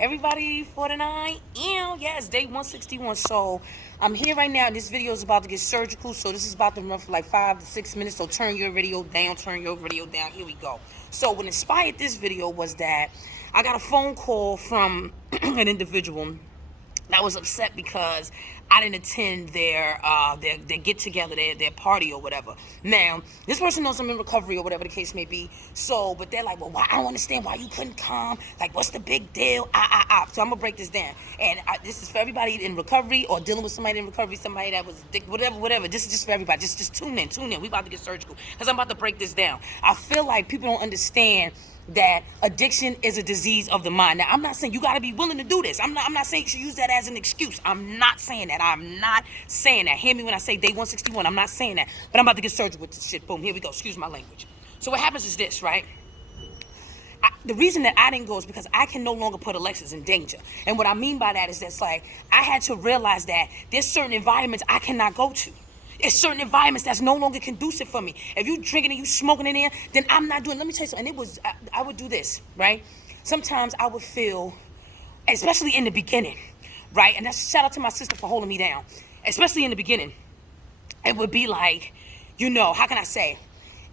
Everybody, 49, yes, day 161. So I'm here right now, and this video is about to get surgical. So this is about to run for like 5 to 6 minutes. So turn your video down, Here we go. So what inspired this video was that I got a phone call from an individual that was upset because I didn't attend their get together, their party or whatever. Now, this person knows I'm in recovery or whatever the case may be. So, but they're like, well, why? I don't understand why you couldn't come. Like, what's the big deal? So I'm gonna break this down. And this is for everybody in recovery or dealing with somebody in recovery, somebody that was addicted, whatever. This is just for everybody. Just tune in. We about to get surgical because I'm about to break this down. I feel like people don't understand that addiction is a disease of the mind. Now, I'm not saying you got to be willing to do this. I'm not saying you should use that as an excuse. I'm not saying that. Hear me when I say day 161. I'm not saying that. But I'm about to get surgery with this shit. Boom. Here we go. Excuse my language. So what happens is this, right? The reason that I didn't go is because I can no longer put Alexis in danger. And what I mean by that is that's like, I had to realize that there's certain environments I cannot go to. It's certain environments that's no longer conducive for me. If you drinking and you smoking in there, then I'm not doing. Let me tell you something. I would do this, right? Sometimes I would feel, especially in the beginning, right? And that's shout out to my sister for holding me down. Especially in the beginning, it would be like, how can I say?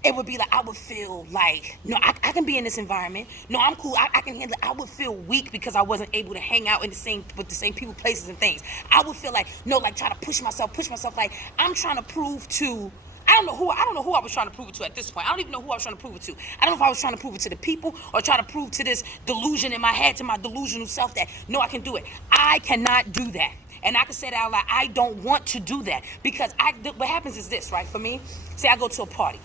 It would be like, I would feel like, no, I can be in this environment. No, I'm cool. I can handle it. I would feel weak because I wasn't able to hang out with the same people, places, and things. I would feel like, try to push myself. Like I'm trying to prove to, I don't know who I was trying to prove it to at this point. I don't even know who I was trying to prove it to. I don't know if I was trying to prove it to the people or try to prove to this delusion in my head, to my delusional self that, no, I can do it. I cannot do that. And I can say that out loud. I don't want to do that because what happens is this, right? For me, say I go to a party.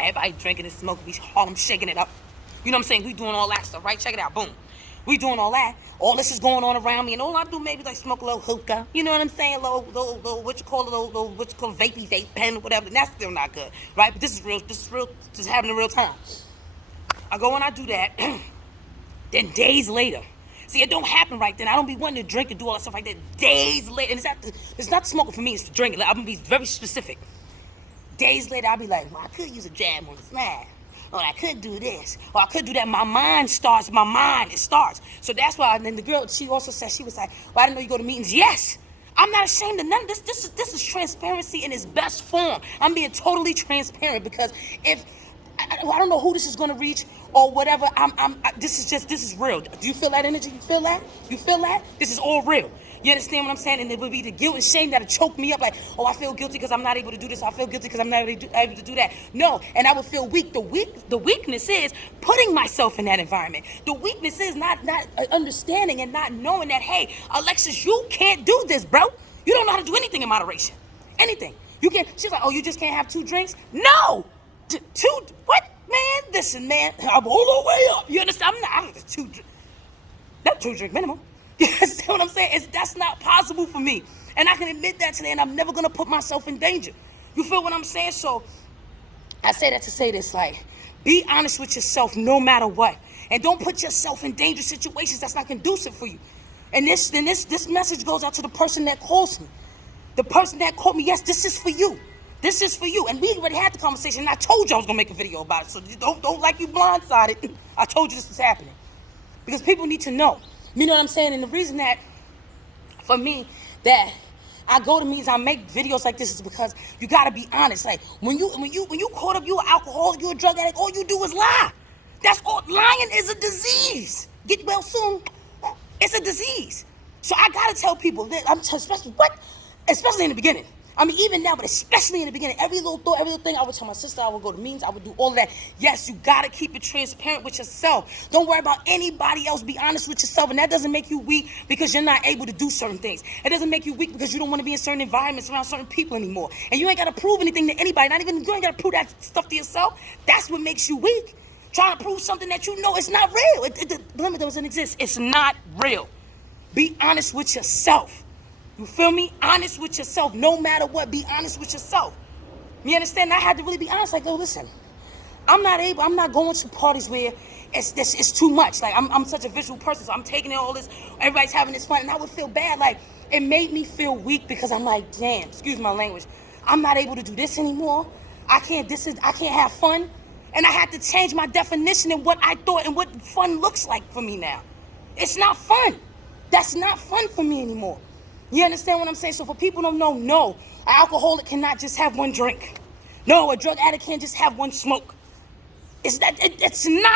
Everybody drinking and smoking, we Harlem shaking it up. You know what I'm saying? We doing all that stuff, right? Check it out, boom. We doing all that. All this is going on around me, and all I do maybe like smoke a little hookah. You know what I'm saying? Little vape pen, whatever. And that's still not good, right? But this is real. This is happening in real time. I go and I do that. Then days later, see, it don't happen right then. I don't be wanting to drink and do all that stuff like that. Days later, and it's not smoking for me. It's drinking. I'm gonna be very specific. Days later, I'll be like, well, I could use a jab on the slab. Or I could do this. Or I could do that. My mind starts. So that's why, and then the girl, she also said, she was like, well, I didn't know you go to meetings. Yes. I'm not ashamed of none of this. This is transparency in its best form. I'm being totally transparent because if, I don't know who this is going to reach or whatever, this is real. Do you feel that energy? You feel that? This is all real. You understand what I'm saying? And it would be the guilt and shame that'll choke me up like, oh, I feel guilty because I'm not able to do this. I feel guilty because I'm not able to do that. No, and I would feel weak. The weakness is putting myself in that environment. The weakness is not understanding and not knowing that, hey, Alexis, you can't do this, bro. You don't know how to do anything in moderation. Anything. You can't. She's like, oh, you just can't have 2 drinks? No! 2, what? Man, listen, man, I'm all the way up. You understand? I'm just 2 drink minimum. You understand what I'm saying? That's not possible for me. And I can admit that today, and I'm never going to put myself in danger. You feel what I'm saying? So I say that to say this, like, be honest with yourself no matter what. And don't put yourself in dangerous situations that's not conducive for you. And this message goes out to the person that calls me. The person that called me, yes, this is for you. This is for you. And we already had the conversation, and I told you I was going to make a video about it. So don't like you blindsided. I told you this was happening. Because people need to know. You know what I'm saying? And the reason that, for me, that I go to meetings, I make videos like this is because you got to be honest. Like, when you caught up, you an alcoholic, you a drug addict, all you do is lie. That's all. Lying is a disease. Get well soon. It's a disease. So I got to tell people that, especially in the beginning. I mean, even now, but especially in the beginning, every little thought, every little thing, I would tell my sister, I would go to meetings, I would do all of that. Yes, you got to keep it transparent with yourself. Don't worry about anybody else. Be honest with yourself. And that doesn't make you weak because you're not able to do certain things. It doesn't make you weak because you don't want to be in certain environments around certain people anymore. And you ain't got to prove anything to anybody. You ain't got to prove that stuff to yourself. That's what makes you weak. Trying to prove something that you know is not real. The limit doesn't exist. It's not real. Be honest with yourself. You feel me? Honest with yourself. No matter what, be honest with yourself. You understand? I had to really be honest. Like, listen, I'm not going to parties where it's too much. Like, I'm such a visual person, so I'm taking in all this. Everybody's having this fun, and I would feel bad. Like, it made me feel weak because I'm like, damn, excuse my language. I'm not able to do this anymore. I can't have fun. And I had to change my definition and what I thought and what fun looks like for me now. It's not fun. That's not fun for me anymore. You understand what I'm saying? So for people who don't know, no, an alcoholic cannot just have one drink. No, a drug addict can't just have one smoke. It's not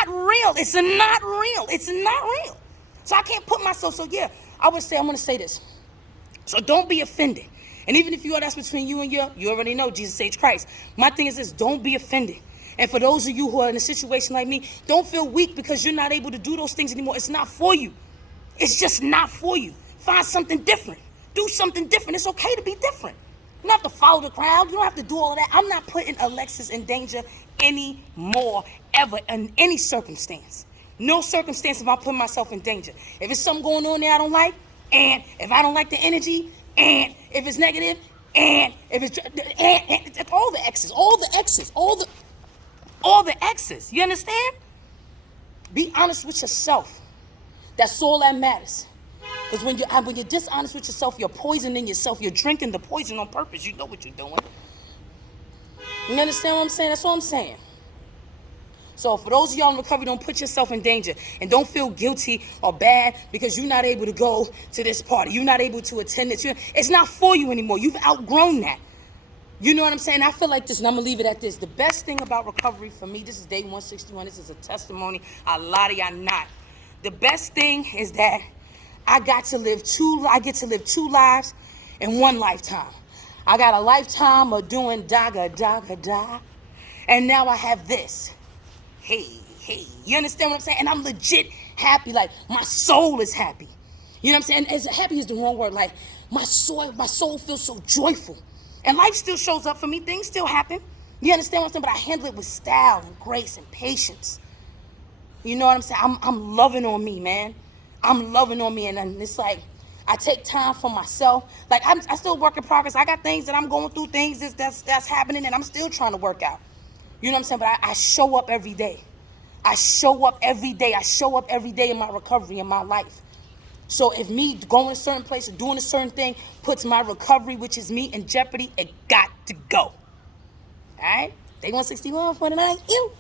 real. It's not real. It's not real. So I can't put myself, so yeah, I'm going to say this. So don't be offended. And even if that's between you and you already know Jesus H. Christ. My thing is this, don't be offended. And for those of you who are in a situation like me, don't feel weak because you're not able to do those things anymore. It's not for you. It's just not for you. Find something different. Do something different. It's okay to be different. You don't have to follow the crowd. You don't have to do all of that. I'm not putting Alexis in danger anymore, ever, in any circumstance. No circumstance if I put myself in danger. If it's something going on there I don't like, and if I don't like the energy, and if it's negative, and if it's and all the X's, all the X's. You understand? Be honest with yourself. That's all that matters. Because when you're dishonest with yourself, you're poisoning yourself. You're drinking the poison on purpose. You know what you're doing. You understand what I'm saying? That's all I'm saying. So for those of y'all in recovery, don't put yourself in danger. And don't feel guilty or bad because you're not able to go to this party. You're not able to attend this. It's not for you anymore. You've outgrown that. You know what I'm saying? I feel like this, and I'm going to leave it at this. The best thing about recovery for me, this is day 161. This is a testimony. A lot of y'all not. The best thing is that I get to live two lives in one lifetime. I got a lifetime of doing da. And now I have this. Hey, you understand what I'm saying? And I'm legit happy. Like, my soul is happy. You know what I'm saying? As happy is the wrong word. Like, my soul feels so joyful. And life still shows up for me. Things still happen. You understand what I'm saying? But I handle it with style and grace and patience. You know what I'm saying? I'm loving on me, man. I'm loving on me. And it's like, I take time for myself. Like, I still work in progress. I got things that I'm going through, things that's happening, and I'm still trying to work out. You know what I'm saying? But I show up every day. I show up every day. I show up every day in my recovery, in my life. So if me going to a certain place or doing a certain thing puts my recovery, which is me, in jeopardy, it got to go. All right? Day 161 for tonight. Ew.